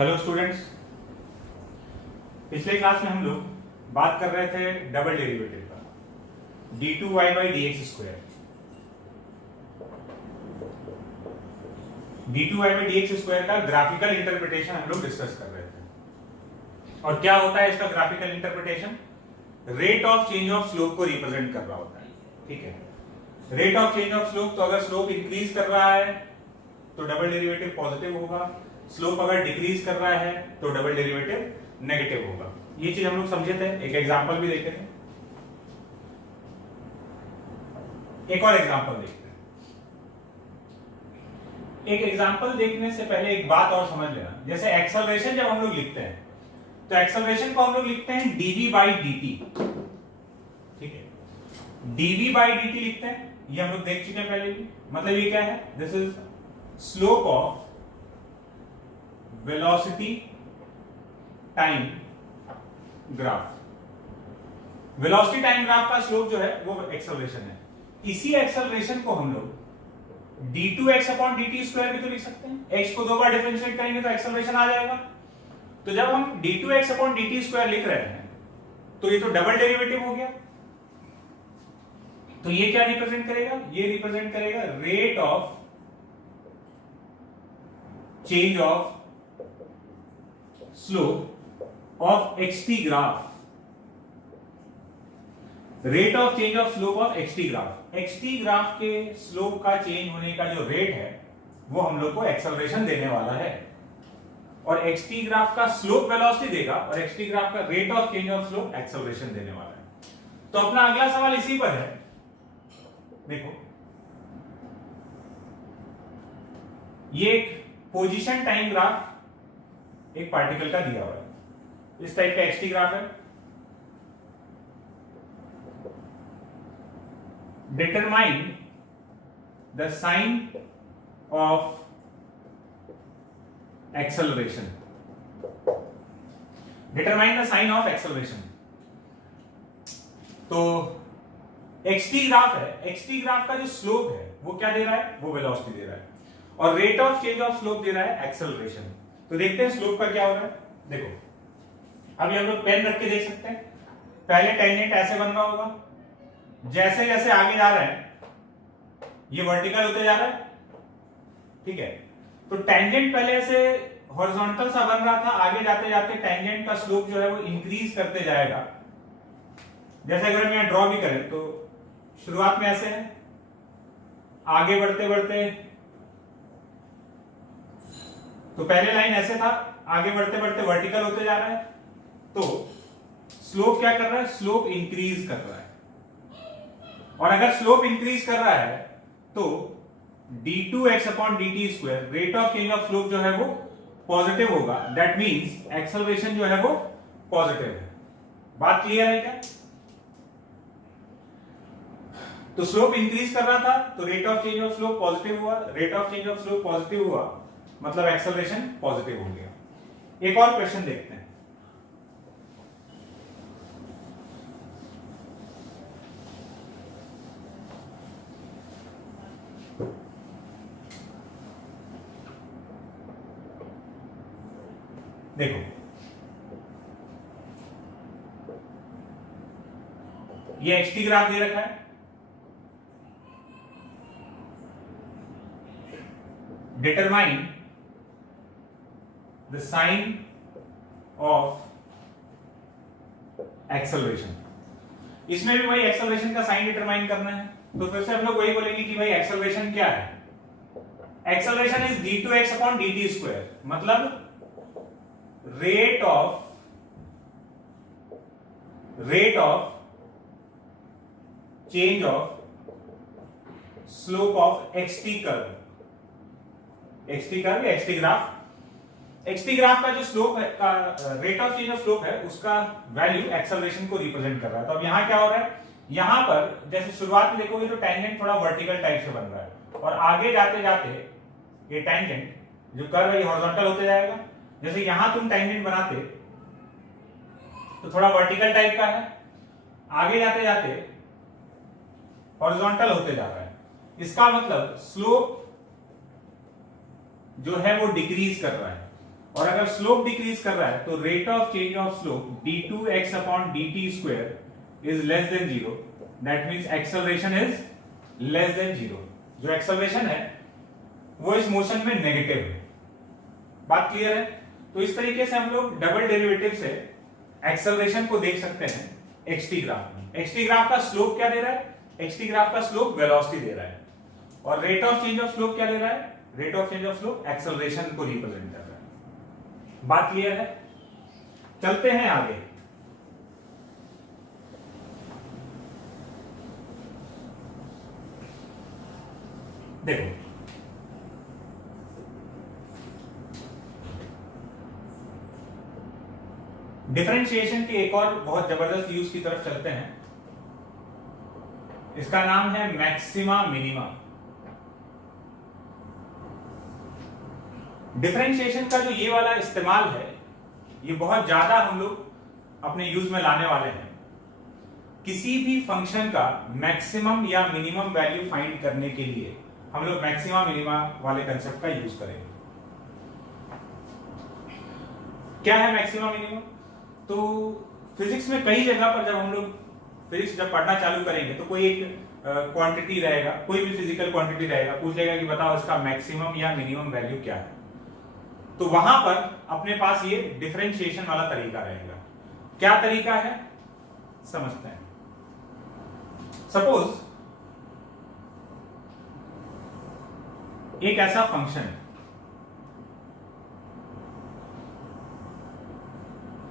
Hello students, पिछले class में हम लोग बात कर रहे थे डबल डेरिवेटिव का, d2y by D x square. d2y by D x square का ग्राफिकल इंटरप्रिटेशन हम लोग डिस्कस कर रहे थे। और क्या होता है इसका graphical interpretation? Rate of change of slope को रिप्रेजेंट कर रहा होता है। ठीक है, rate of change of slope, तो अगर स्लोप इंक्रीज कर रहा है तो डबल डेरिवेटिव पॉजिटिव होगा, स्लोप अगर डिक्रीज कर रहा है तो डबल डेरिवेटिव नेगेटिव होगा। ये चीज हम लोग समझे थे, एक एग्जांपल भी देखे थे। एक और एग्जांपल देखते हैं। एक एग्जांपल देखने से पहले एक बात और समझ लेना, जैसे एक्सेलरेशन जब हम लोग लिखते हैं तो एक्सेलरेशन को हम लोग लिखते हैं dv बाई dt। ठीक है, dv बाई dt लिखते हैं, ये हम लोग देख चुके हैं पहले भी। मतलब ये क्या है? This is slope of velocity time graph. Velocity time graph का स्लोप जो है वो एक्सेलरेशन है। इसी एक्सेलरेशन को हम लोग d2x अपॉन dt स्क्वायर भी तो लिख सकते हैं। x को दो बार डिफरेंशिएट करेंगे तो एक्सेलरेशन आ जाएगा। तो जब हम d2x अपॉन dt स्क्वायर लिख रहे हैं तो ये तो डबल डेरिवेटिव हो गया। तो ये क्या रिप्रेजेंट करेगा? ये रिप्रेजेंट करेगा rate of change of slope of xt graph. Rate of change of slope of xt graph. xt graph के स्लोप का चेंज होने का जो रेट है वो हम लोग को एक्सेलरेशन देने वाला है। और xt ग्राफ का स्लोप वेलोसिटी देगा और xt ग्राफ का rate of change of slope acceleration देने वाला है। तो अपना अगला सवाल इसी पर है। देखो, ये एक पोजीशन टाइम ग्राफ एक पार्टिकल का दिया हुआ है। इस टाइप का xt ग्राफ है। Determine the sign of acceleration. Determine the sign of acceleration. तो xt ग्राफ है, xt ग्राफ का जो स्लोप है वो क्या दे रहा है? वो वेलोसिटी दे रहा है। और rate of change of slope दे रहा है एक्सेलरेशन। तो देखते हैं स्लोप का क्या हो रहा है। देखो, अभी हम लोग पेन रख के देख सकते हैं। पहले टेंजेंट ऐसे बन रहा होगा, जैसे जैसे आगे जा रहा है ये वर्टिकल होते जा रहा है। ठीक है, तो टेंजेंट पहले से हॉरिजॉन्टल सा बन रहा था, आगे जाते जाते टेंजेंट का स्लोप जो है वो इंक्रीज करते जाएगा। जैसे अगर हम यहां ड्रॉ भी करें तो शुरुआत में ऐसे है, आगे बढ़ते बढ़ते तो पहले लाइन ऐसे था, आगे बढ़ते बढ़ते वर्टिकल होते जा रहा है। तो स्लोप क्या कर रहा है? स्लोप इंक्रीज कर रहा है। और अगर स्लोप इंक्रीज कर रहा है तो d2x upon dt square, rate of change of slope जो है वो पॉजिटिव होगा। दैट मींस एक्सेलरेशन जो है वो पॉजिटिव है। बात क्लियर है क्या? तो स्लोप इंक्रीज कर रहा था तो rate of change of slope positive हुआ। Rate of change of slope positive हुआ मतलब एक्सेलरेशन पॉजिटिव हो गया। एक और क्वेश्चन देखते हैं। देखो, ये xt ग्राफ दे रखा है। Determine the sign of acceleration. इसमें भी वही एक्सेलरेशन का साइन डिटरमाइन करना है। तो फिर से हम लोग वही बोलेंगे कि भाई एक्सेलरेशन क्या है? Acceleration is d2x upon dt square. मतलब rate of change of slope of xt curve. xt curve या xt ग्राफ। xt ग्राफ का जो स्लोप है, का rate of change of slope है, उसका वैल्यू एक्सेलरेशन को रिप्रेजेंट कर रहा है। तो अब यहां क्या हो रहा है? यहां पर जैसे शुरुआत में देखोगे तो टेंजेंट थोड़ा वर्टिकल टाइप से बन रहा है और आगे जाते जाते ये टेंजेंट जो कर्व है हॉरिजॉन्टल होते जाएगा। जैसे यहां तुम टेंजेंट बनाते तो थोड़ा वर्टिकल टाइप का है, आगे जाते जाते हॉरिजॉन्टल होते जा रहा है। इसका मतलब स्लोप जो है वो डिक्रीज कर रहा है। और अगर स्लोप डिक्रीज कर रहा है तो rate of change of slope d2x upon dt square is less than 0, that means acceleration is less than 0। जो एक्सेलरेशन है वो इस मोशन में नेगेटिव है। बात क्लियर है? तो इस तरीके से हम लोग डबल डेरिवेटिव से एक्सेलरेशन को देख सकते हैं xt ग्राफ में। xt ग्राफ का स्लोप क्या दे रहा है? xt ग्राफ का स्लोप वेलोसिटी दे रहा है, और rate of change of slope क्या दे रहा है? Rate of change of slope acceleration को रिप्रेजेंट कर रहा है। बात क्लियर है? चलते हैं आगे। देखो, डिफरेंशिएशन के एक और बहुत जबरदस्त यूज की तरफ चलते हैं। इसका नाम है मैक्सिमा मिनिमा। डिफरेंशिएशन का जो ये वाला इस्तेमाल है, ये बहुत ज्यादा हम लोग अपने यूज में लाने वाले हैं। किसी भी फंक्शन का मैक्सिमम या मिनिमम वैल्यू फाइंड करने के लिए हम लोग मैक्सिमा मिनिमा वाले कंसेप्ट का यूज करेंगे। क्या है मैक्सिमा मिनिमा? तो फिजिक्स में कई जगह पर जब हम लोग फिजिक्स जब पढ़ना चालू करेंगे तो कोई एक क्वांटिटी रहेगा, कोई भी फिजिकल क्वांटिटी रहेगा, पूछेगा कि बताओ इसका मैक्सिमम या मिनिमम वैल्यू क्या है। तो वहां पर अपने पास ये डिफरेंशिएशन वाला तरीका रहेगा। क्या तरीका है समझते हैं। सपोज एक ऐसा फंक्शन है,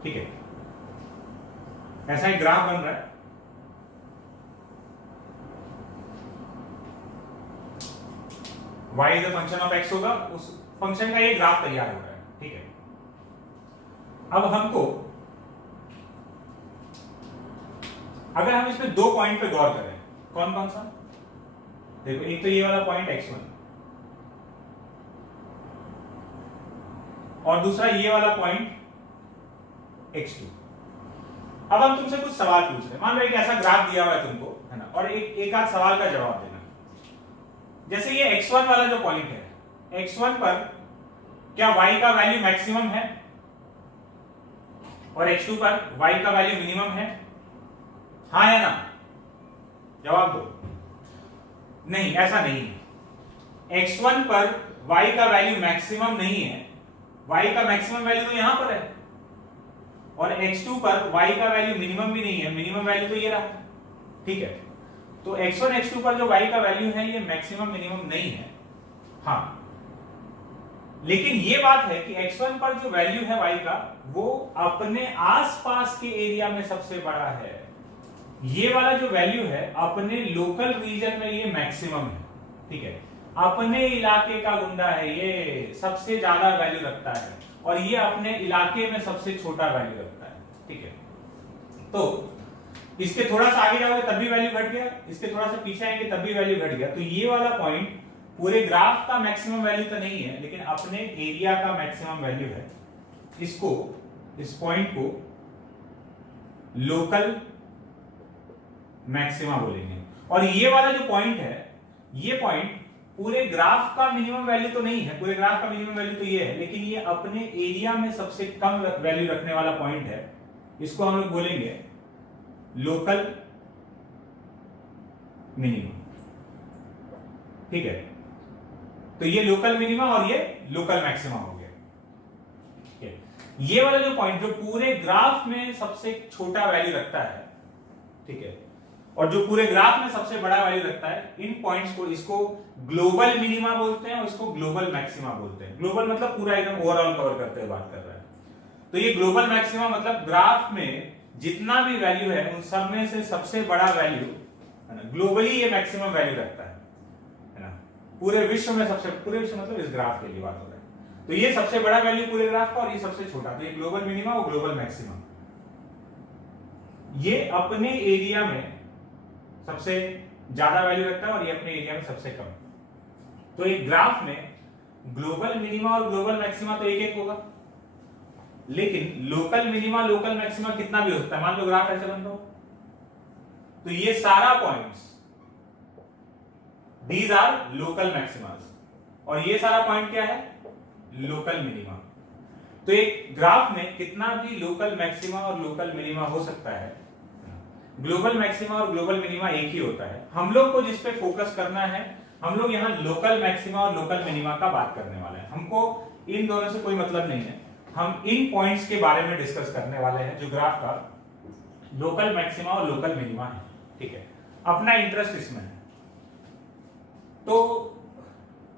ठीक है, ऐसा एक ग्राफ बन रहा है। y is the function of x होगा, उस फंक्शन का एक ग्राफ तैयार हो रहा है, ठीक है। अब हमको, अगर हम इसमें दो पॉइंट पे गौर करें, कौन कौन सा? देखो, एक तो ये वाला पॉइंट x1 और दूसरा ये वाला पॉइंट x2। अब हम तुमसे कुछ सवाल पूछ रहे हैं। मान लो एक ऐसा ग्राफ दिया हुआ है तुमको, है ना, और एक आध सवाल का जवाब देना। जैसे ये x1 वाला जो पॉइंट है, x1 पर क्या y का वैल्यू मैक्सिमम है और x2 पर y का वैल्यू मिनिमम है? हाँ या ना? जवाब दो। नहीं, ऐसा नहीं है। x1 पर y का वैल्यू मैक्सिमम नहीं है, y का मैक्सिमम वैल्यू तो यहां पर है, और x2 पर y का वैल्यू मिनिमम भी नहीं है, मिनिमम वैल्यू तो ये रहा, ठीक है। तो x1 x2 पर जो y का वैल्यू है ये मैक्सिमम मिनिमम नहीं है। हाँ, लेकिन ये बात है कि x1 पर जो वैल्यू है y का, वो अपने आसपास के एरिया में सबसे बड़ा है। ये वाला जो वैल्यू है अपने लोकल रीजन में ये मैक्सिमम है, ठीक है। अपने इलाके का गुंडा है, ये सबसे ज्यादा वैल्यू रखता है, और ये अपने इलाके में सबसे छोटा वैल्यू रखता है, ठीक है। तो इसके थोड़ा सा आगे जाओगे तब भी वैल्यू घट गया, इसके थोड़ा सा पीछे आएंगे तब भी वैल्यू घट गया। तो ये वाला पॉइंट पूरे ग्राफ का मैक्सिमम वैल्यू तो नहीं है, लेकिन अपने एरिया का मैक्सिमम वैल्यू है। इसको, इस पॉइंट को लोकल मैक्सिमा बोलेंगे। और ये वाला जो पॉइंट है, ये पॉइंट पूरे ग्राफ का मिनिमम वैल्यू तो नहीं है, पूरे ग्राफ का मिनिमम वैल्यू तो ये है, लेकिन ये अपने एरिया में सबसे कम वैल्यू रखने वाला पॉइंट है। इसको हम लोग बोलेंगे लोकल मिनिमम, ठीक है। तो ये लोकल मिनिमा और ये लोकल मैक्सिमा हो गया, ठीक है। ये वाला जो पॉइंट जो पूरे ग्राफ में सबसे छोटा वैल्यू रखता है, ठीक है, और जो पूरे ग्राफ में सबसे बड़ा वैल्यू रखता है, इन पॉइंट्स को, इसको ग्लोबल मिनिमा बोलते हैं और इसको ग्लोबल मैक्सिमा बोलते हैं। ग्लोबल मतलब पूरा एकदम ओवरऑल कवर करते हुए बात कर रहा है। तो ये ग्लोबल मैक्सिमा मतलब ग्राफ में जितना भी वैल्यू है उन सब में से सबसे बड़ा वैल्यू, है ना, ग्लोबली ये मैक्सिमम वैल्यू रखता है ना, पूरे विश्व में सबसे, पूरे विश्व मतलब इस ग्राफ के लिए बात हो रहा है। तो ये सबसे बड़ा वैल्यू पूरे ग्राफ का और ये सबसे छोटा, तो ये ग्लोबल मिनिमा और ग्लोबल मैक्सिमा, ये अपने एरिया में सबसे ज्यादा वैल्यू रखता है और ये अपने एरिया में सबसे कम। तो एक ग्राफ में ग्लोबल मिनिमा और ग्लोबल मैक्सिमा तो एक एक होगा, लेकिन लोकल मिनिमा लोकल मैक्सिमा कितना भी हो सकता है। मान लो ग्राफ ऐसे बन रहा हो, तो ये सारा points, these are local maxima, और ये सारा पॉइंट क्या है? Local minima. तो एक ग्राफ में कितना भी लोकल मैक्सिमा और लोकल मिनिमा हो सकता है, ग्लोबल मैक्सिमा और ग्लोबल मिनिमा एक ही होता है। हम लोग को जिस पे फोकस करना है, हम लोग यहाँ लोकल मैक्सिमा और लोकल मिनिमा का बात करने वाले हैं। हमको इन दोनों से कोई मतलब नहीं है, हम इन पॉइंट्स के बारे में डिस्कस करने वाले हैं जो ग्राफ का लोकल मैक्सिमा और लोकल मिनिमा है। ठीक है, अपना इंटरेस्ट इसमें है। तो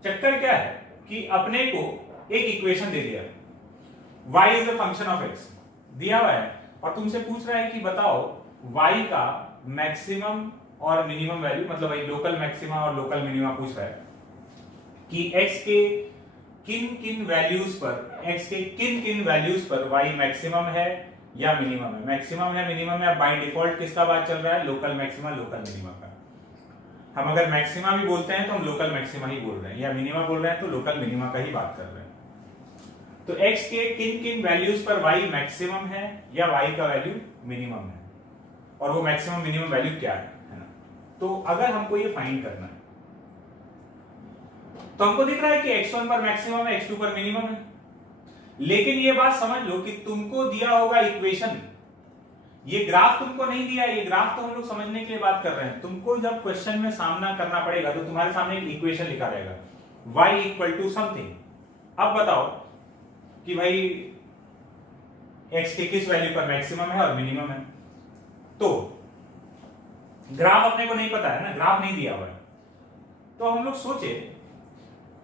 चक्कर क्या है कि अपने को एक इक्वेशन दे दिया, y is a function of x दिया हुआ है, और तुमसे पूछ रहा है कि बताओ y का मैक्सिमम और मिनिमम वैल्यू, मतलब वही लोकल मैक्सिमा और लोकल मिनिमा पूछ रहा है कि x के किन किन वैल्यूज पर, x के किन किन वैल्यूज पर y मैक्सिमम है या मिनिमम है। मैक्सिमम है, मिनिमम है, बाय डिफॉल्ट किसका बात चल रहा है, लोकल मैक्सिमा लोकल मिनिमा का। हम अगर मैक्सिमा भी बोलते हैं तो हम लोकल मैक्सिमा ही बोल रहे हैं, या मिनिमा बोल रहे हैं तो लोकल मिनिमा का ही बात कर रहे हैं। तो x के किन किन वैल्यूज पर y मैक्सिमम है या y का वैल्यू मिनिमम है, और वो मैक्सिमम मिनिमम वैल्यू क्या है ना। तो अगर हमको ये फाइंड करना है तो हमको दिख रहा है कि x1 पर मैक्सिमम है, x2 पर मिनिमम है। लेकिन ये बात समझ लो कि तुमको दिया होगा इक्वेशन, ये ग्राफ तुमको नहीं दिया है, ये ग्राफ तो हम लोग समझने के लिए बात कर रहे हैं। तुमको जब क्वेश्चन में सामना करना पड़ेगा तो तुम्हारे सामने एक इक्वेशन लिखा रहेगा y इक्वल टू समथिंग। अब बताओ कि भाई x के किस वैल्यू पर मैक्सिमम है और मिनिमम है। तो ग्राफ अपने को नहीं पता है ना, ग्राफ नहीं दिया हुआ है। तो हम लोग सोचे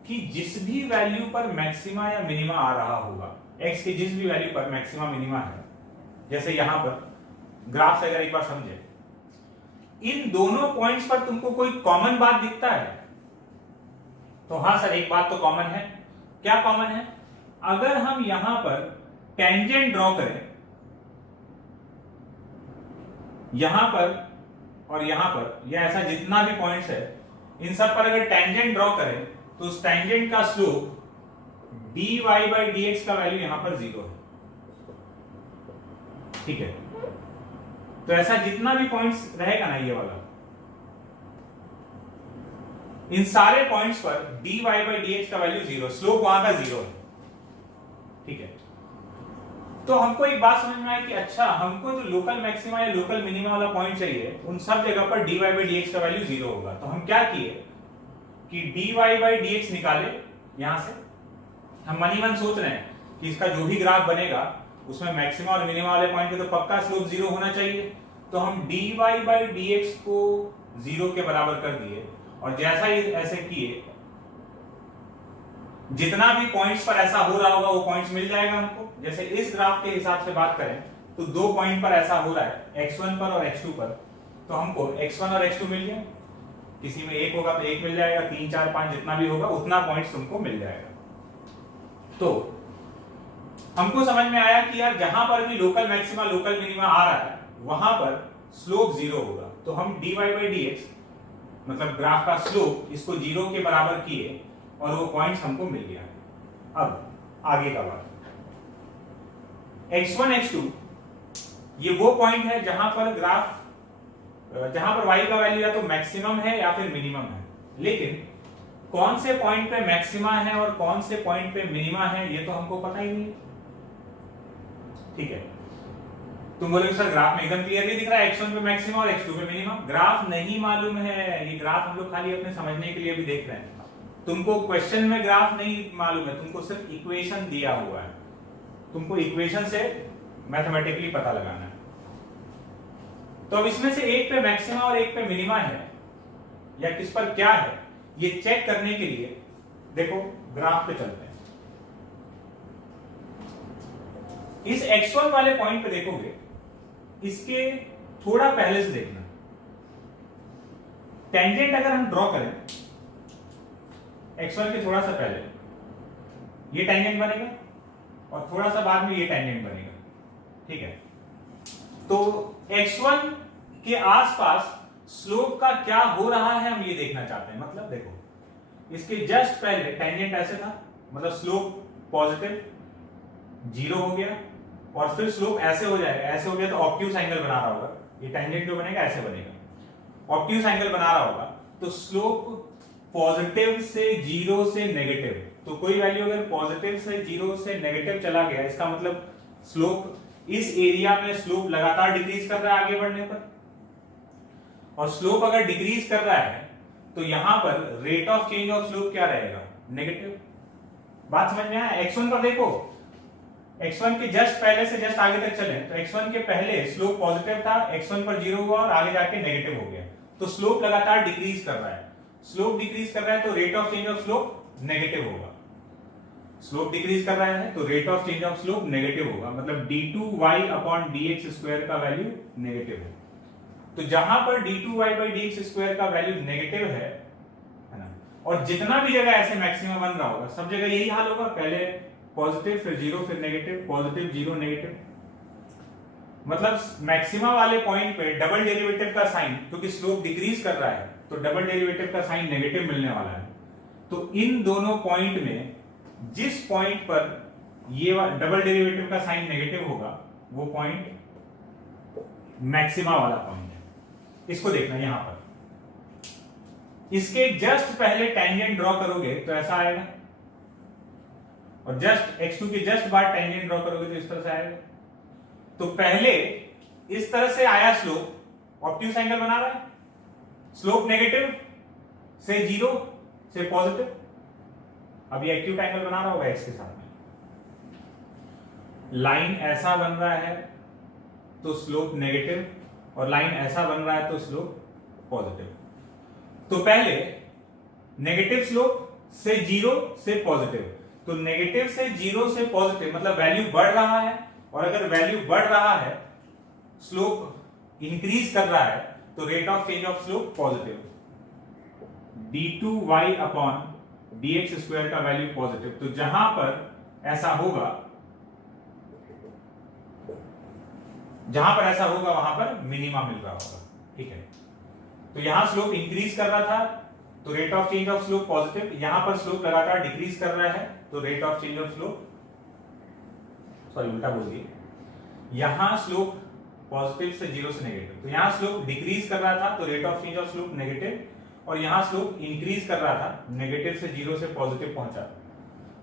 कि जिस भी वैल्यू पर मैक्सिमा या मिनिमा आ रहा होगा, x के जिस भी वैल्यू पर मैक्सिमा मिनिमा है, जैसे यहां पर ग्राफ से अगर एक बार समझे, इन दोनों पॉइंट्स पर तुमको कोई कॉमन बात दिखता है तो हाँ सर एक बात तो कॉमन है। क्या कॉमन है, अगर हम यहां पर टेंजेंट ड्रॉ करें, यहां पर और यहां पर, या ऐसा जितना भी पॉइंट्स है इन सब पर अगर टेंजेंट ड्रॉ करें तो उस टेंजेंट का स्लोप dy by dx का वैल्यू यहां पर 0 है। ठीक है, तो ऐसा जितना भी पॉइंट्स रहेगा ना ये वाला, इन सारे पॉइंट्स पर dy by dx का वैल्यू 0, स्लोप वहां का 0 है। ठीक है, तो हमको एक बात समझ में आई कि अच्छा हमको जो लोकल मैक्सिमा या लोकल मिनिमा वाला पॉइंट चाहिए, उन सब जगह पर dy by dx का वैल्यू 0 होगा। तो हम क्या किए कि dy by dx निकाले, यहां से हम मन ही मन सोच रहे हैं कि इसका जो भी ग्राफ बनेगा उसमें मैक्सिमा और मिनिमा वाले पॉइंट पे तो पक्का स्लोप 0 होना चाहिए। तो हम dy by dx को 0 के बराबर कर दिए, और जैसा ही ऐसे किए, जितना भी पॉइंट्स पर ऐसा हो रहा होगा वो पॉइंट्स मिल जाएगा हमको। जैसे इस ग्राफ के हिसाब से बात करें तो 2 पॉइंट पर ऐसा हो रहा है, x1 पर और x2 पर, तो हमको x1 और x2 मिल गया। किसी में 1 होगा तो 1 मिल जाएगा, 3 4 5 जितना भी होगा उतना पॉइंट्स तुमको मिल जाएगा। तो हमको समझ में आया कि यार जहां पर भी लोकल मैक्सिमा लोकल मिनिमा आ रहा है वहां पर स्लोप 0 होगा। तो हम dy by dx मतलब ग्राफ का स्लोप इसको 0 के बराबर किए और वो पॉइंट्स हमको मिल गया। अब आगे का बात, x1 x2 ये वो पॉइंट है जहां पर ग्राफ, जहां पर y का वैल्यू या तो मैक्सिमम है या फिर मिनिमम है। लेकिन कौन से पॉइंट पे मैक्सिमा है और कौन से पॉइंट पे मिनिमा है ये तो हमको पता ही नहीं। ठीक है, तुम बोलोगे सर ग्राफ में एकदम क्लियरली दिख रहा है x1 पे मैक्सिमा और x2 पे मिनिमा। ग्राफ नहीं मालूम है, ये ग्राफ हम लोग खाली अपने समझने के लिए भी देख रहे हैं। तुमको क्वेश्चन में ग्राफ नहीं मालूम है, तुमको सिर्फ इक्वेशन दिया हुआ है, तुमको इक्वेशन से मैथमेटिकली पता लगाना है। तो अब इसमें से एक पे मैक्सिमा और एक पे मिनिमा है या किस पर क्या है ये चेक करने के लिए देखो ग्राफ पे चलते हैं। इस x1 वाले पॉइंट पे देखोगे, इसके थोड़ा पहले से देखना, टेंजेंट अगर हम ड्रॉ करें x1 के थोड़ा सा पहले, ये टेंजेंट बनेगा और थोड़ा सा बाद में ये टेंजेंट बनेगा। ठीक है, तो x1 के आसपास स्लोप का क्या हो रहा है हम ये देखना चाहते हैं। मतलब देखो इसके जस्ट पहले टेंजेंट ऐसे था, मतलब स्लोप पॉजिटिव 0 हो गया, और फिर स्लोप ऐसे हो जाएगा, ऐसे हो गया तो ऑब्ट्यूज एंगल बना रहा होगा, ये टेंजेंट जो बनेगा ऐसे बनेगा, ऑब्ट्यूज एंगल बना रहा होगा, तो स्लोप पॉजिटिव से 0 से नेगेटिव तो कोई वैल्यू अगर पॉजिटिव से 0 से नेगेटिव चला गया, इसका मतलब स्लोप इस एरिया में स्लोप लगातार डिक्रीज कर रहा है आगे बढ़ने पर, और स्लोप अगर डिक्रीज कर रहा है तो यहां पर rate of change of slope क्या रहेगा, नेगेटिव। बात समझ में आया? x1 पर देखो, x1 के जस्ट पहले से जस्ट आगे तक चले तो x1 के पहले स्लोप पॉजिटिव था, x1 पर 0 हुआ और आगे जाके नेगेटिव हो गया, तो स्लोप लगातार डिक्रीज कर रहा है। स्लोप डिक्रीज कर रहा है तो rate of change of slope negative होगा। स्लोप डिक्रीज कर रहा है तो rate of change of slope negative होगा, मतलब d2y अपॉन dx स्क्वायर का वैल्यू नेगेटिव है। तो जहां पर d2y by dx स्क्वायर का वैल्यू नेगेटिव है ना, और जितना भी जगह ऐसे मैक्सिमम बन रहा होगा सब जगह यही हाल होगा, पहले पॉजिटिव फिर 0 फिर नेगेटिव, पॉजिटिव 0 नेगेटिव, मतलब मैक्सिमा वाले पॉइंट पे डबल डेरिवेटिव का साइन, क्योंकि स्लोप डिक्रीज कर रहा है तो डबल डेरिवेटिव का साइन नेगेटिव मिलने वाला है। तो इन दोनों पॉइंट में जिस पॉइंट पर ये डबल डेरिवेटिव का साइन नेगेटिव होगा वो पॉइंट मैक्सिमा वाला पॉइंट है। इसको देखना यहां पर, इसके जस्ट पहले टेंजेंट ड्रॉ करोगे तो ऐसा आएगा, और जस्ट x2 के जस्ट बाद टेंजेंट ड्रॉ करोगे तो इस तरह से आएगा। तो पहले इस तरह से आया स्लोप, ऑब्ट्यूज एंगल बना रहा है, स्लोप नेगेटिव से 0 से पॉजिटिव, अब ये एक्यूट एंगल बना रहा होगा x के साथ में। लाइन ऐसा बन रहा है तो स्लोप नेगेटिव, और लाइन ऐसा बन रहा है तो स्लोप पॉजिटिव। तो पहले नेगेटिव स्लोप से 0 से पॉजिटिव, तो नेगेटिव से 0 से पॉजिटिव मतलब वैल्यू बढ़ रहा है, और अगर वैल्यू बढ़ रहा है, स्लोप इंक्रीज कर रहा है, तो rate of change of slope positive, d2y upon dx square का वैल्यू पॉजिटिव। तो जहां पर ऐसा होगा, वहां पर मिनिमा मिल रहा होगा, ठीक है। तो यहां स्लोप इंक्रीज कर रहा था तो rate of change of slope positive, यहां पर स्लोप लगातार डिक्रीज कर रहा है तो rate of change of slope, sorry उल्टा बोल दिए, यहां स्लोप पॉजिटिव से 0 से नेगेटिव, तो यहां स्लोप डिक्रीज कर रहा था तो rate of change of slope negative, और यहां स्लोप इंक्रीज कर रहा था, नेगेटिव से 0 से पॉजिटिव पहुंचा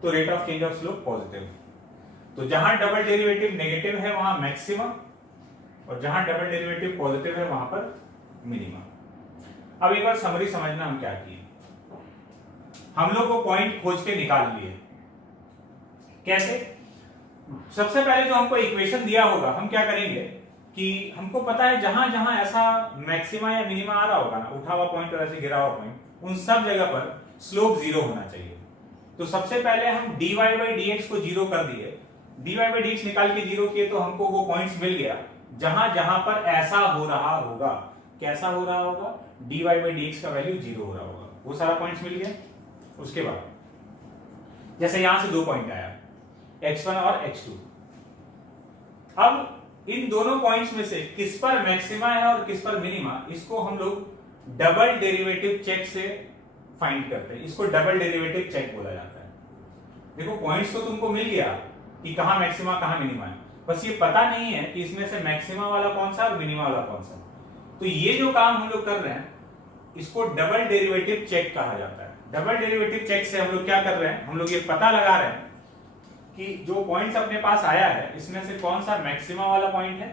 तो rate of change of slope positive. तो जहां डबल डेरिवेटिव नेगेटिव है वहां मैक्सिमम, और जहां डबल डेरिवेटिव पॉजिटिव है वहां पर मिनिमम। अब एक बार समरी समझना हम क्या किए, हम लोग वो पॉइंट खोज के निकाल लिए। कैसे? सबसे पहले जो हमको इक्वेशन दिया होगा हम क्या करेंगे कि हमको पता है जहां जहां ऐसा मैक्सिमा या मिनिमा आ रहा होगा ना, उठा हुआ पॉइंट और ऐसे गिरा हुआ पॉइंट, उन सब जगह पर स्लोप 0 होना चाहिए। तो सबसे पहले हम dy by dx को 0 कर दिए, dy by dx निकाल के 0 किए तो हमको वो पॉइंट्स मिल गया जहां जहां पर ऐसा हो रहा होगा। कैसा हो रहा होगा? dy by dx का वैल्यू 0 हो रहा होगा, वो सारा पॉइंट्स मिल गया। उसके बाद जैसे यहां से 2 पॉइंट आया, x1 और x2, अब इन दोनों पॉइंट्स में से किस पर मैक्सिमा है और किस पर मिनिमा, इसको हम लोग डबल डेरिवेटिव चेक से फाइंड करते हैं। इसको डबल डेरिवेटिव चेक बोला जाता है। देखो पॉइंट्स तो तुमको मिल गया कि कहां मैक्सिमा कहां मिनिमा है, बस ये पता नहीं है कि इसमें से मैक्सिमा वाला कौन सा और मिनिमा वाला कौन सा। तो ये जो काम हम लोग कर रहे हैं इसको डबल डेरिवेटिव चेक कहा जाता है। डबल डेरिवेटिव चेक से हम लोग क्या कर रहे हैं, हम लोग ये पता लगा रहे हैं कि जो पॉइंट्स अपने पास आया है इसमें से कौन सा मैक्सिमा वाला पॉइंट है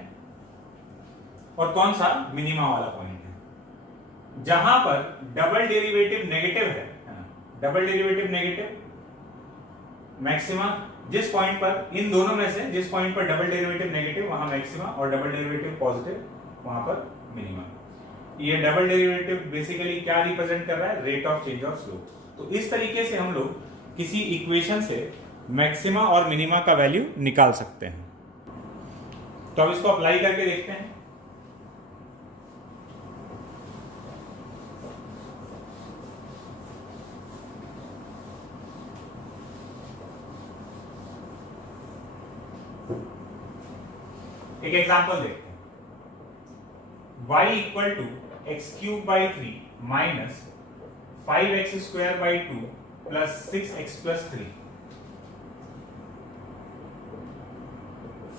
और कौन सा मिनिमा वाला पॉइंट है। जहां पर डबल डेरिवेटिव नेगेटिव है, डबल डेरिवेटिव नेगेटिव, मैक्सिमा जिस पॉइंट पर, इन दोनों में से जिस पॉइंट पर डबल डेरिवेटिव नेगेटिव वहां मैक्सिमा, और डबल डेरिवेटिव पॉजिटिव वहां पर मिनिमा। ये डबल डेरिवेटिव बेसिकली क्या रिप्रेजेंट कर रहा है? Rate of change of slope. तो इस तरीके से हम लोग किसी इक्वेशन से मैक्सिमा और मिनिमा का वैल्यू निकाल सकते हैं। तो अब इसको अप्लाई करके देखते हैं। एक एग्जांपल देखते हैं। y equal to x cube by 3 minus 5x square by 2 plus 6x plus 3।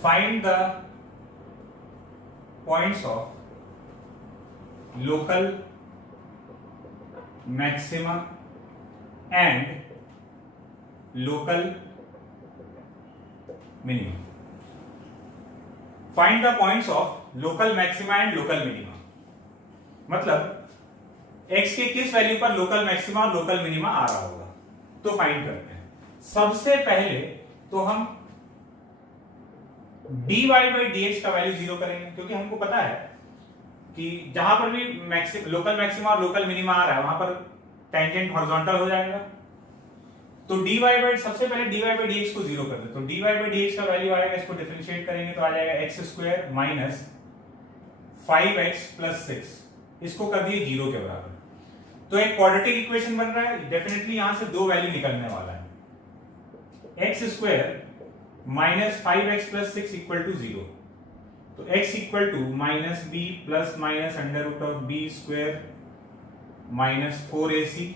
Find the points of local maxima and local minimum. Find the points of local maxima and local minima, मतलब x के किस value पर local maxima और local minima आ रहा होगा, तो find करते हैं। सबसे पहले तो हम dy by dx का वैल्यू जीरो करेंगे, क्योंकि हमको पता है कि जहां पर भी लोकल मैक्सिमा और लोकल मिनिमा आ रहा है वहां पर टेंजेंट हॉरिजॉन्टल हो जाएगा। तो dy by सबसे पहले dy by dx को जीरो कर दे, तो dy by dx का वैल्यू आएगा, इसको डिफरेंशिएट करेंगे तो आ जाएगा x square minus 5x plus 6, इसको कर दिए जीरो के बराबर। तो एक क्वाड्रेटिक इक्वेशन बन रहा है, डेफिनेटली यहां से दो वैल्यू निकलने वाला है, x square minus 5x plus 6 equal to 0। तो x इक्वल टू minus b plus minus under root of b square minus 4ac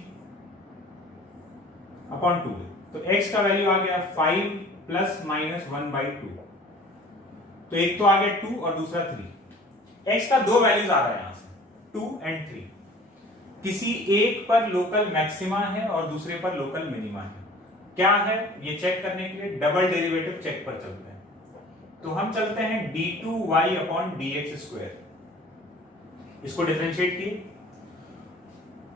upon 2। तो x का वैल्यू आ गया 5 प्लस माइनस 1/2, तो एक तो आ गया 2 और दूसरा 3। x का दो वैल्यूज आ रहा है यहां से 2 एंड 3। किसी एक पर लोकल मैक्सिमा है और दूसरे पर लोकल मिनिमा है, क्या है ये चेक करने के लिए डबल डेरिवेटिव चेक पर चलते हैं। तो हम चलते हैं d2y अपॉन dx स्क्वायर, इसको डिफरेंशिएट किए,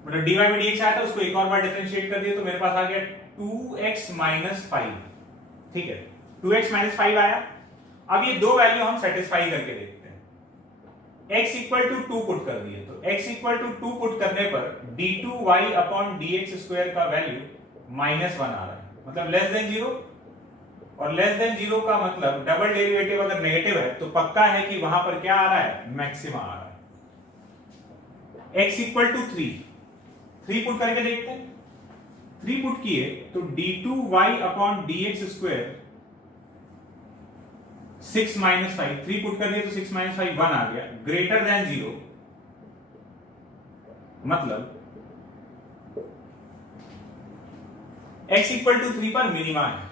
मतलब dy में dx आया था उसको एक और बार डिफरेंशिएट कर दिया, तो मेरे पास आ गया 2x माइनस 5। ठीक है, 2x माइनस 5 आया। अब ये दो वैल्यू हम सेटिस्फाई करके देखते हैं। x इक्वल टू 2 पुट कर दिए, तो x इक्वल टू 2 पुट करने पर d2y अपॉन dx स्क्वायर का वैल्यू -1 आ रहा है, मतलब लेस देन 0, और लेस देन 0 का मतलब डबल डेरिवेटिव अगर नेगेटिव है तो पक्का है कि वहां पर क्या आ रहा है, मैक्सिमा आ रहा है। x इक्वल टू 3 पुट करके देखते हैं। 3 पुट किए तो d2y upon dx square 6 minus 5, 3 put कर दिए तो 6 माइनस 5 1 आ गया, ग्रेटर देन 0, मतलब x इक्वल टू 3 पर मिनिमा है,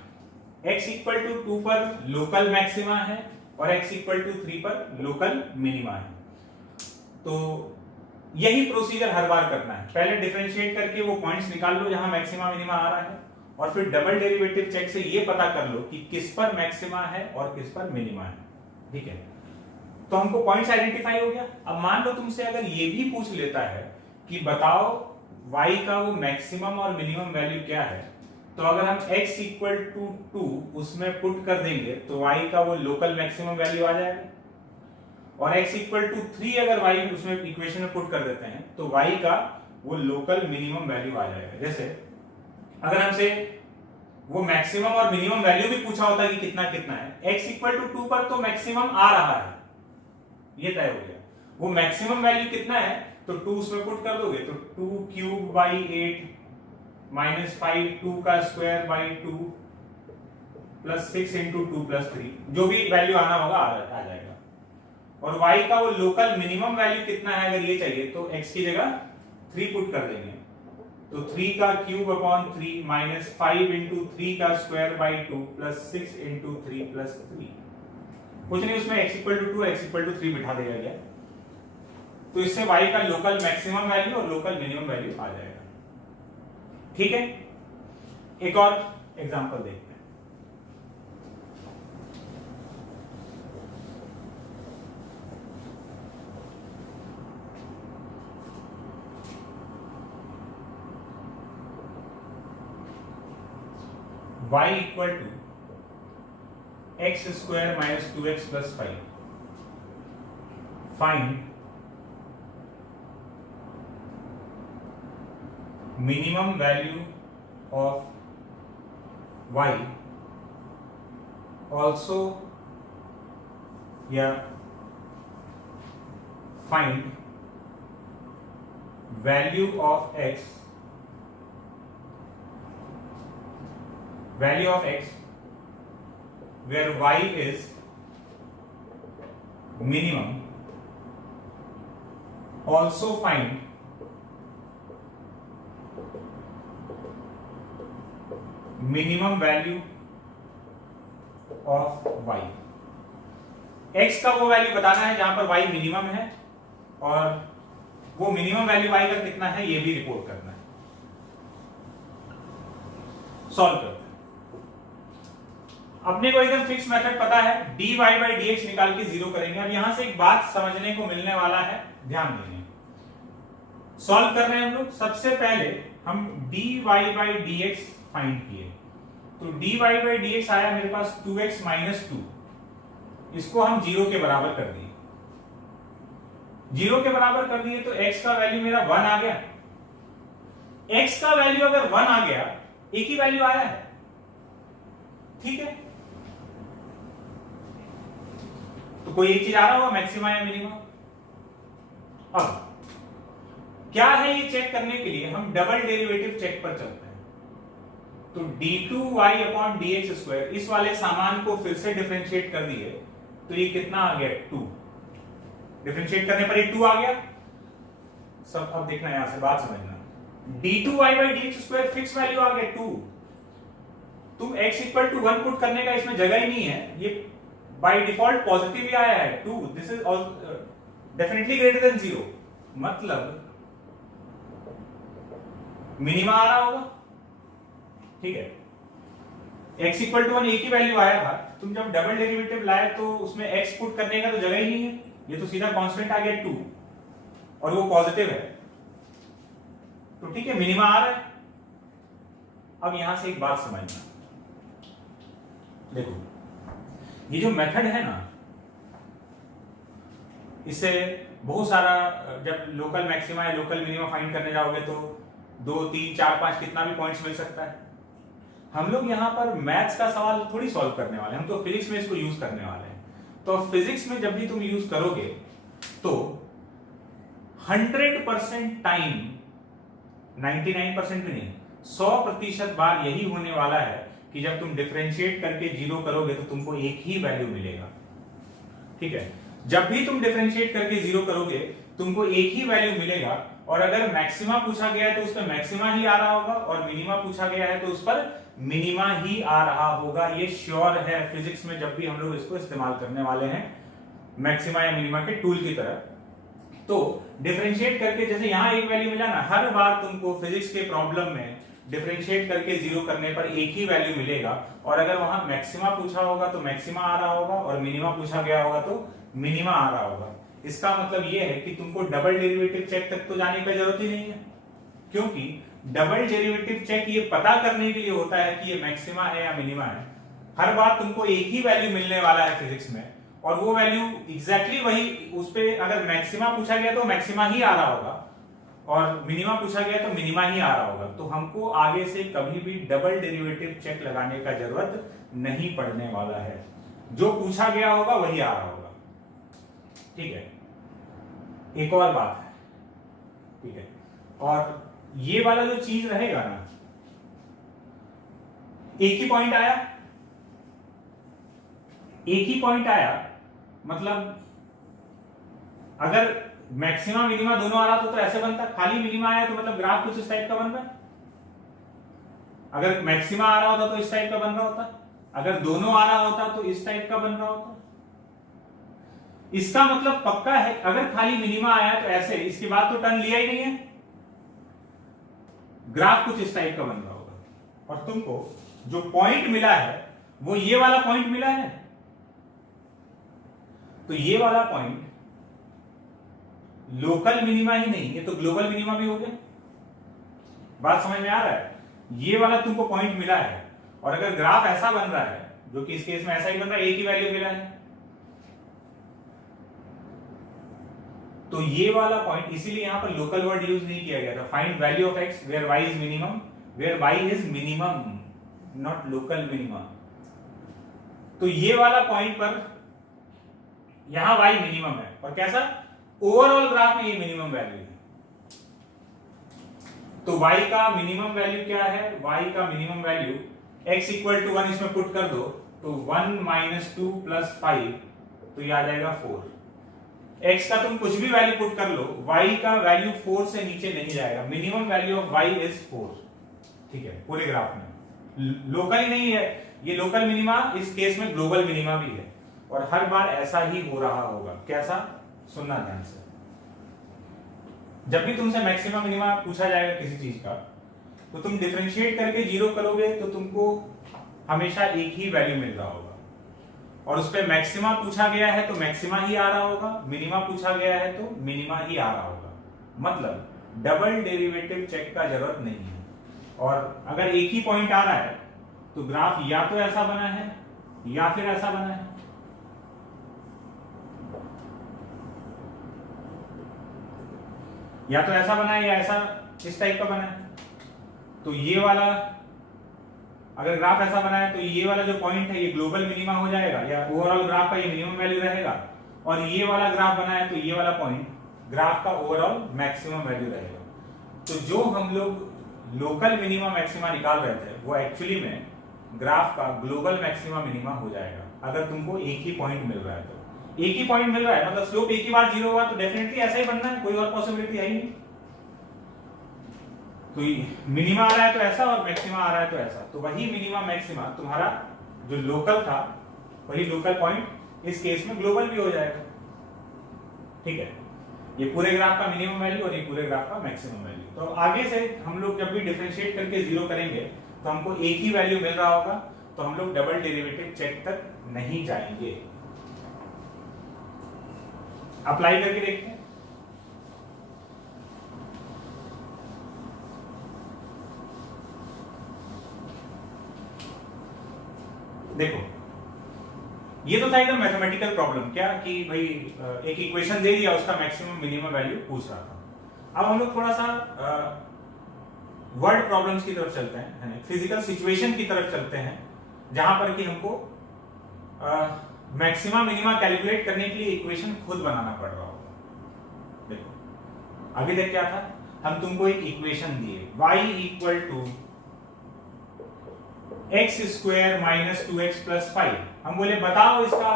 x इक्वल टू 2 पर लोकल मैक्सिमा है और x इक्वल टू 3 पर लोकल मिनिमा है। तो यही प्रोसीजर हर बार करना है, पहले डिफरेंशिएट करके वो पॉइंट्स निकाल लो जहां मैक्सिमा मिनिमा आ रहा है, और फिर डबल डेरिवेटिव चेक से ये पता कर लो कि किस पर मैक्सिमा है और किस पर मिनिमा है। ठीक है, तो हमको पॉइंट्स आइडेंटिफाई हो गया। अब मान लो तुमसे अगर ये भी पूछ लेता है कि बताओ y का वो मैक्सिमम और मिनिमम वैल्यू क्या है, तो अगर हम x इक्वल टू 2 उसमें पुट कर देंगे तो y का वो लोकल मैक्सिमम वैल्यू आ जाएगा, और x इक्वल टू 3 अगर y उसमें इक्वेशन में पुट कर देते हैं तो y का वो लोकल मिनिमम वैल्यू आ जाएगा। जैसे अगर हमसे वो मैक्सिमम और मिनिमम वैल्यू भी पूछा होता कि कितना कितना है, x इक्वल टू 2 पर तो मैक्सिमम आ रहा है, ये तय हो गया। वो मैक्सिमम वैल्यू कितना है तो 2 उसमें पुट कर दोगे तो 2 क्यूब बाई 8 माइनस 5 2 का square by 2 plus 6 into 2 plus 3, जो भी वैल्यू आना होगा आ जाएगा। और y का वो लोकल मिनिमम वैल्यू कितना है अगर ये चाहिए तो x की जगह 3 पुट कर देंगे, तो 3 का क्यूब अपॉन 3 माइनस 5 इंटू 3 का square by 2 plus 6 into 3 plus 3, कुछ नहीं उसमें x equal to 2 x equal to 3 बिठा दिया गया, तो इससे y का लोकल मैक्सिमम वैल्यू और लोकल मिनिमम वैल्यू आ जाएगा। ठीक है, एक और एग्जांपल देखते हैं। y equal to x square minus 2x plus 5, find minimum value of y, also find value of x where y is minimum, also find minimum value of y। x का वो वैल्यू बताना है जहां पर y minimum है, और वो minimum value y का कितना है ये भी रिपोर्ट करना है। सॉल्व करते हैं। अपने को एकदम फिक्स मेथड पता है, dy बाई dx निकाल के जीरो करेंगे। अब यहां से एक बात समझने को मिलने वाला है, ध्यान देंगे। सॉल्व कर रहे हैं हम लोग। सबसे पहले हम dy बाई dx फाइंड किए, तो dy बाई dx आया मेरे पास 2x माइनस 2। इसको हम जीरो के बराबर कर दिए। जीरो के बराबर कर दिए तो x का वैल्यू मेरा 1 आ गया। x का वैल्यू अगर 1 आ गया, एक ही वैल्यू आया है, ठीक है। तो कोई एक चीज आ रहा होगा, मैक्सिमा या मिनिमा। अब क्या है ये चेक करने के लिए हम डबल डेरिवेटिव चेक पर चलते हैं। तो d2y अपॉन dx स्क्वायर, इस वाले सामान को फिर से डिफरेंशिएट कर दिए तो ये कितना आ गया, 2। डिफरेंशिएट करने पर ये 2 आ गया। सब अब देखना, यहां से बात समझना। d2y by dx square fix value आ गया 2। तुम x इक्वल टू 1 पुट करने का इसमें जगह ही नहीं है, ये बाय डिफॉल्ट पॉजिटिव ही आया है 2। This is definitely greater than 0, मतलब मिनिमा आ रहा होगा, ठीक है। x इक्वल टू 1 एक ही वैल्यू आया था, तुम जब डबल डेरिवेटिव लाए तो उसमें x पुट करने का तो जगह ही नहीं है, ये तो सीधा कांस्टेंट आ गया 2 और वो पॉजिटिव है, तो ठीक है, मिनिमा आ रहा है। अब यहां से एक बात समझना, देखो ये जो मेथड है ना, इससे बहुत सारा, जब लोकल मैक्सिमा या लोकल मिनिमा फाइंड करने जाओगे तो 2, 3, 4, 5 कितना भी पॉइंट्स मिल सकता है। हम लोग यहां पर मैथ्स का सवाल थोड़ी सॉल्व करने वाले हैं, हम तो फिजिक्स में इसको यूज करने वाले हैं। तो फिजिक्स में जब भी तुम यूज करोगे तो 100% टाइम, 99% भी नहीं, 100% बार यही होने वाला है कि जब तुम डिफरेंशिएट करके जीरो करोगे तो तुमको एक ही वैल्यू मिलेगा, ठीक है। जब भी तुम डिफरेंशिएट करके जीरो करोगे तुमको एक ही वैल्यू मिलेगा, और अगर मैक्सिमा पूछा गया है तो उस पर मैक्सिमा ही आ रहा होगा, और मिनिमा पूछा गया है तो उस पर मिनिमा ही आ रहा होगा। ये श्योर है फिजिक्स में, जब भी हम लोग इसको इस्तेमाल करने वाले हैं मैक्सिमा या मिनिमा के टूल की तरह। तो डिफरेंशिएट करके, जैसे यहां एक वैल्यू मिला ना, हर बार तुमको फिजिक्स के प्रॉब्लम में डिफरेंशिएट करके जीरो करने पर एक ही वैल्यू मिलेगा, और अगर वहां मैक्सिमा पूछा होगा तो मैक्सिमा आ रहा होगा, और मिनिमा पूछा गया होगा तो मिनिमा आ रहा होगा। इसका मतलब यह है कि तुमको डबल डेरिवेटिव चेक तक तो जाने की जरूरत ही नहीं है, क्योंकि डबल डेरिवेटिव चेक ये पता करने के लिए होता है कि ये मैक्सिमा है या मिनिमा है। हर बार तुमको एक ही वैल्यू मिलने वाला है फिजिक्स में, और वो वैल्यू एग्जैक्टली वही, उस पे अगर मैक्सिमा पूछा गया तो मैक्सिमा ही आ रहा होगा, और मिनिमा पूछा गया तो मिनिमा ही आ रहा होगा। तो हमको आगे से कभी भी डबल डेरिवेटिव चेक लगाने का जरूरत नहीं पड़ने वाला है, जो पूछा गया होगा वही आ रहा होगा, ठीक है। एक और बात है, ठीक है, और ये वाला जो चीज रहेगा ना, एक ही पॉइंट आया, एक ही पॉइंट आया, मतलब अगर मैक्सिमा मिनिमा दोनों आ रहा तो ऐसे बनता, खाली मिनिमा आया तो मतलब ग्राफ कुछ इस टाइप का बन रहा है। अगर मैक्सिमा आ रहा होता तो इस टाइप का बन रहा होता, अगर दोनों आ रहा होता तो इस टाइप का बन रहा होता। इसका मतलब पक्का है, अगर खाली मिनिमा आया तो ऐसे, इसके बाद तो टर्न लिया ही नहीं है, ग्राफ कुछ इस टाइप का बन रहा होगा। और तुमको जो पॉइंट मिला है वो ये वाला पॉइंट मिला है, तो ये वाला पॉइंट लोकल मिनिमा ही नहीं, ये तो ग्लोबल मिनिमा भी हो गया। बात समझ में आ रहा है? ये वाला तुमको पॉइंट मिला है, और अगर ग्राफ ऐसा बन रहा है, जो कि इस केस में ऐसा ही बन रहा है, एक ही वैल्यू मिला है, तो ये वाला पॉइंट, इसीलिए यहां पर लोकल वर्ड यूज नहीं किया गया था। Find value of x where y is minimum, where y is minimum, not local minimum. तो ये वाला पॉइंट पर यहां वाई मिनिमम है, और कैसा, ओवरऑल ग्राफ में ये मिनिमम वैल्यू है। तो y का मिनिमम वैल्यू क्या है, y का minimum value x equal to 1 इसमें पुट कर दो, तो 1 माइनस 2 प्लस 5, तो ये आ जाएगा 4। x का तुम कुछ भी वैल्यू पुट कर लो, y का वैल्यू 4 से नीचे नहीं जाएगा। Minimum value of y is 4, ठीक है, पूरे ग्राफ में। लोकल ही नहीं है ये, लोकल मिनिमा इस केस में ग्लोबल मिनिमा भी है, और हर बार ऐसा ही हो रहा होगा। कैसा, सुनना ध्यान से। जब भी तुमसे मैक्सिमम मिनिमा पूछा जाएगा किसी चीज का, तो तुम डिफरेंशिएट करके जीरो करोगे तो तुमको हमेशा एक ही वैल्यू मिल रहा होगा, और उस पर मैक्सिमा पूछा गया है तो मैक्सिमा ही आ रहा होगा, मिनिमा पूछा गया है तो मिनिमा ही आ रहा होगा। मतलब डबल डेरिवेटिव चेक का जरूरत नहीं है। और अगर एक ही पॉइंट आ रहा है तो ग्राफ या तो ऐसा बना है या फिर ऐसा बना है। या तो ऐसा बना है या ऐसा इस टाइप का बना है। तो ये वाला अगर ग्राफ ऐसा बना है तो ये वाला जो पॉइंट है ये ग्लोबल मिनिमा हो जाएगा, या ओवरऑल ग्राफ का ये मिनिमम वैल्यू रहेगा। और ये वाला ग्राफ बना है तो ये वाला पॉइंट ग्राफ का ओवरऑल मैक्सिमम वैल्यू रहेगा। तो जो हम लोग लोकल मिनिमा मैक्सिमा निकाल रहे थे वो एक्चुअली में ग्राफ का ग्लोबल मैक्सिमा मिनिमा हो जाएगा, अगर तुमको एक ही पॉइंट मिल रहा है तो। एक ही पॉइंट मिल रहा है मतलब स्लोप एक ही बार 0 हुआ तो डेफिनेटली ऐसा ही बनना है, कोई और पॉसिबिलिटी है ही नहीं। तो मिनिमा आ रहा है तो ऐसा और मैक्सिमा आ रहा है तो ऐसा, तो वही मिनिमा मैक्सिमा तुम्हारा जो लोकल था वही लोकल पॉइंट इस केस में ग्लोबल भी हो जाएगा। ठीक है, ये पूरे ग्राफ का मिनिमम वैल्यू और ये पूरे ग्राफ का मैक्सिमम वैल्यू। तो आगे से हम लोग जब भी डिफरेंशिएट करके जीरो करेंगे तो हमको एक ही वैल्यू मिल रहा होगा, तो हम लोग डबल डेरिवेटिव चेक तक नहीं जाएंगे। अप्लाई करके देखते हैं। देखो ये तो था एकदम मैथमेटिकल प्रॉब्लम, क्या कि भाई एक इक्वेशन दे दिया, उसका मैक्सिमम मिनिमम वैल्यू पूछ रहा था। अब हम लोग थोड़ा सा वर्ड प्रॉब्लम्स की तरफ चलते हैं, फिजिकल सिचुएशन की तरफ चलते हैं, जहां पर कि हमको मैक्सिमा मिनिमा कैलकुलेट करने के लिए इक्वेशन खुद बनाना पड़ रहा होगा। देखो अभी तक क्या था, हम तुमको एक इक्वेशन दिए y equal to x square minus 2x plus 5। हम बोले बताओ इसका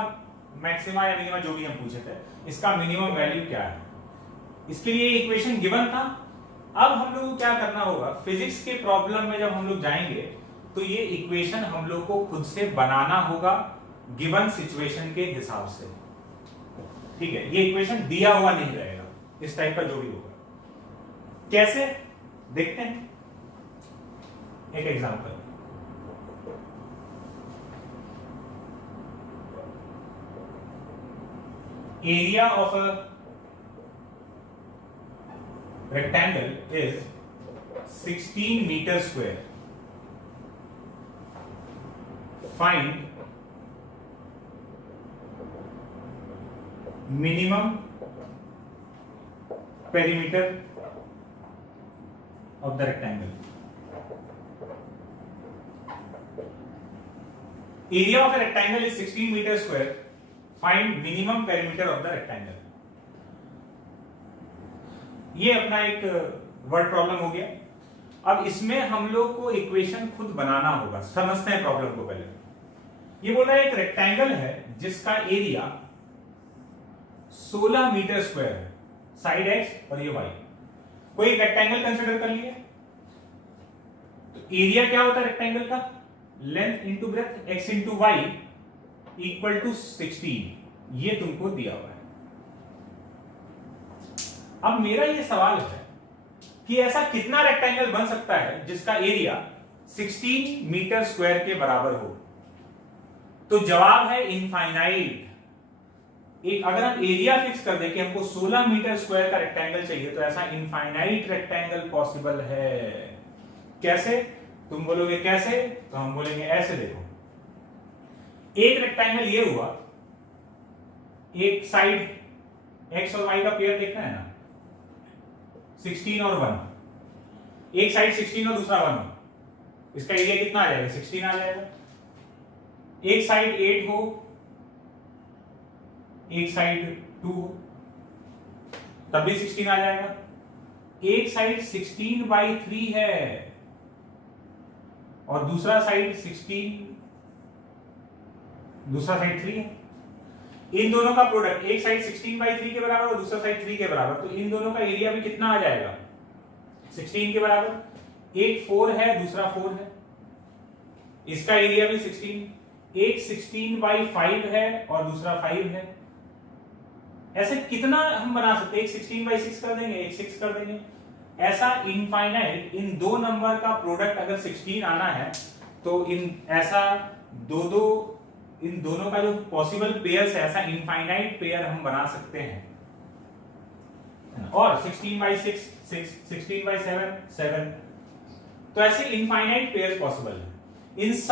मैक्सिमा या मिनिमा, जो भी हम पूछे थे, इसका मिनिमम वैल्यू क्या है। इसके लिए इक्वेशन गिवन था। अब हम लोग को क्या करना होगा, फिजिक्स के प्रॉब्लम में जब हम लोग जाएंगे तो ये इक्वेशन हम लोग को खुद से बनाना होगा गिवन सिचुएशन के हिसाब से। ठीक है, ये इक्वेशन दिया हुआ नहीं रहेगा, इस टाइप का जो भी होगा। कैसे देखते हैं एक example. Area of a rectangle is 16 meter square. Find minimum perimeter of the rectangle. Area of a rectangle is 16 meter square. Find minimum perimeter of the rectangle. ये अपना एक वर्ड प्रॉब्लम हो गया। अब इसमें हम लोग को इक्वेशन खुद बनाना होगा। समझते हैं प्रॉब्लम को पहले। ये बोल रहा है एक रेक्टेंगल है जिसका एरिया 16 मीटर स्क्वायर है, साइड एक्स और ये वाई। कोई एक रेक्टेंगल कंसिडर कर लिया, तो एरिया क्या होता है रेक्टेंगल का, length into breadth, x into y equal to 16। ये तुमको दिया हुआ है। अब मेरा ये सवाल है कि ऐसा कितना रेक्टेंगल बन सकता है जिसका एरिया 16 मीटर स्क्वायर के बराबर हो। तो जवाब है इनफाइनाइट। एक अगर हम एरिया फिक्स कर दें कि हमको 16 मीटर स्क्वायर का रेक्टेंगल चाहिए, तो ऐसा इनफाइनाइट रेक्टेंगल पॉसिबल है। कैसे? तुम बोलोगे कैसे, तो हम बोलेंगे ऐसे। देखो एक रेक्टेंगल ये हुआ, एक साइड एक्स और वाई का पेयर देखना है ना, 16 और 1। एक साइड 16 और दूसरा 1 हो, इसका एरिया कितना आ जाएगा, 16 आ जाएगा। एक साइड 8 हो, एक साइड 2 हो, तब भी 16 आ जाएगा। एक साइड 16/3 है और दूसरा साइड 3 है। इन दोनों का प्रोडक्ट, एक साइड 16/3 के बराबर और दूसरा साइड 3 के बराबर, तो इन दोनों का एरिया भी कितना आ जाएगा, 16 के बराबर। एक 4 है, दूसरा 4 है, इसका एरिया भी 16। एक 16/5 है और दूसरा 5 है। ऐसे कितना हम बना सकते हैं, एक 16/6 कर देंगे, एक 6 कर देंगे। ऐसा इनफाइनाइट इन दो नंबर का प्रोडक्ट अगर 16 आना है तो इन दोनों का जो पॉसिबल पेयर्स है, ऐसा इनफाइनाइट पेयर हम बना सकते हैं। और 16/6 6, 16/7 7, तो ऐसे इनफाइनाइट पेयर्स पॉसिबल है। इन सब